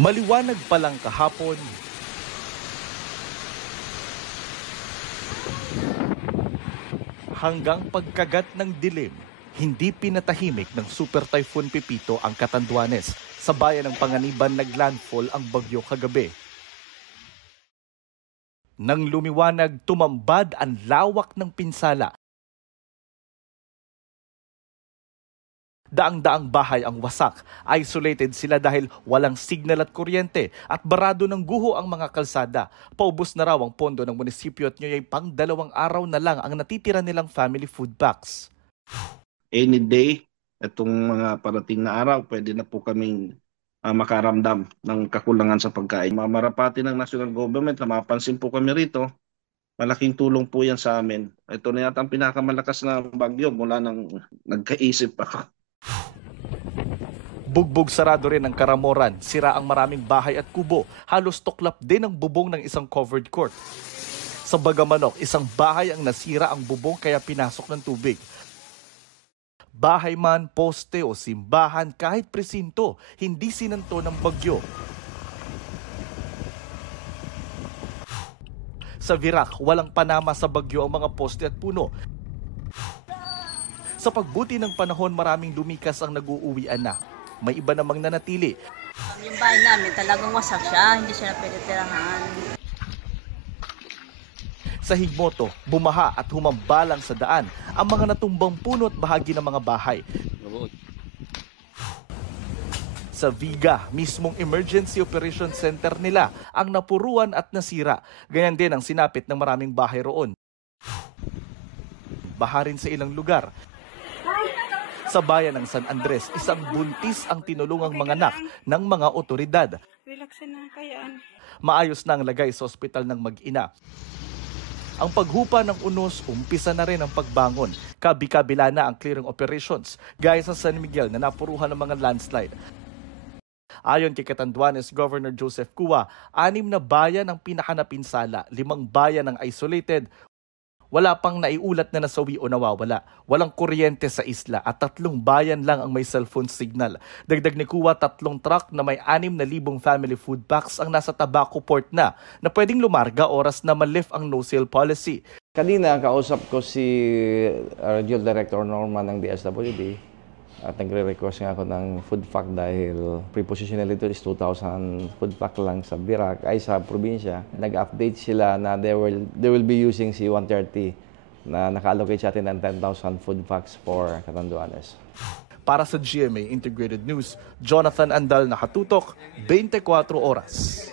Maliwanag pa lang kahapon, hanggang pagkagat ng dilim, hindi pinatahimik ng Super Typhoon Pipito ang Catanduanes. Sa bayan ng Panganiban naglandfall ang bagyo kagabi. Nang lumiwanag, tumambad ang lawak ng pinsala. Daang-daang bahay ang wasak. Isolated sila dahil walang signal at kuryente at barado ng guho ang mga kalsada. Paubos na raw ang pondo ng munisipyo at ngayon pang 2 araw na lang ang natitira nilang family food packs. Any day, itong mga parating na araw, pwede na po kaming makaramdam ng kakulangan sa pagkain. Mamarapati ng national government na mapansin po kami rito, malaking tulong po yan sa amin. Ito na yata ang pinakamalakas na bagyo mula nang nagkaisip ako. Bugbog sarado rin ang Karamoran, sira ang maraming bahay at kubo, halos tuklap din ang bubong ng isang covered court. Sa Bagamanok, isang bahay ang nasira ang bubong kaya pinasok ng tubig. Bahay man, poste o simbahan, kahit presinto, hindi sinanto ng bagyo. Sa Virac, walang panama sa bagyo ang mga poste at puno. Sa pagbuti ng panahon, maraming lumikas ang nag-uuwian na. May iba namang nanatili. Yung bahay namin talagang wasak siya, hindi siya na pwede tirahan. Sa Higmoto, bumaha at humambalang sa daan ang mga natumbang puno at bahagi ng mga bahay. Sa Viga, mismong Emergency Operation Center nila ang napuruan at nasira. Ganyan din ang sinapit ng maraming bahay roon. Baha rin sa ilang lugar. Sa bayan ng San Andres, isang buntis ang tinulungang mga anak ng mga otoridad. Maayos na ang lagay sa ospital ng mag-ina. Ang paghupa ng unos, umpisa na rin ang pagbangon. Kabi-kabila na ang clearing operations, gaya sa San Miguel na napuruhan ng mga landslide. Ayon kay Catanduanes Governor Joseph Cua, 6 na bayan ang pinakanapinsala, 5 bayan ang isolated. Wala pang naiulat na nasawi o nawawala. Walang kuryente sa isla at 3 bayan lang ang may cellphone signal. Dagdag ni Cua, 3 truck na may 6,000 family food packs ang nasa Tabaco Port na pwedeng lumarga oras na ma-lift ang no-sale policy. Kanina kausap ko si Regional Director Norman ng DSWD at nagre-request nga ako ng food pack dahil preposition nila ito is 2,000 food pack lang sa Virac ay sa probinsya. Nag-update sila na they will be using C-130 na naka-allocate sa atin ng 10,000 food packs for Catanduanes. Para sa GMA Integrated News, Jonathan Andal, nakatutok, 24 oras.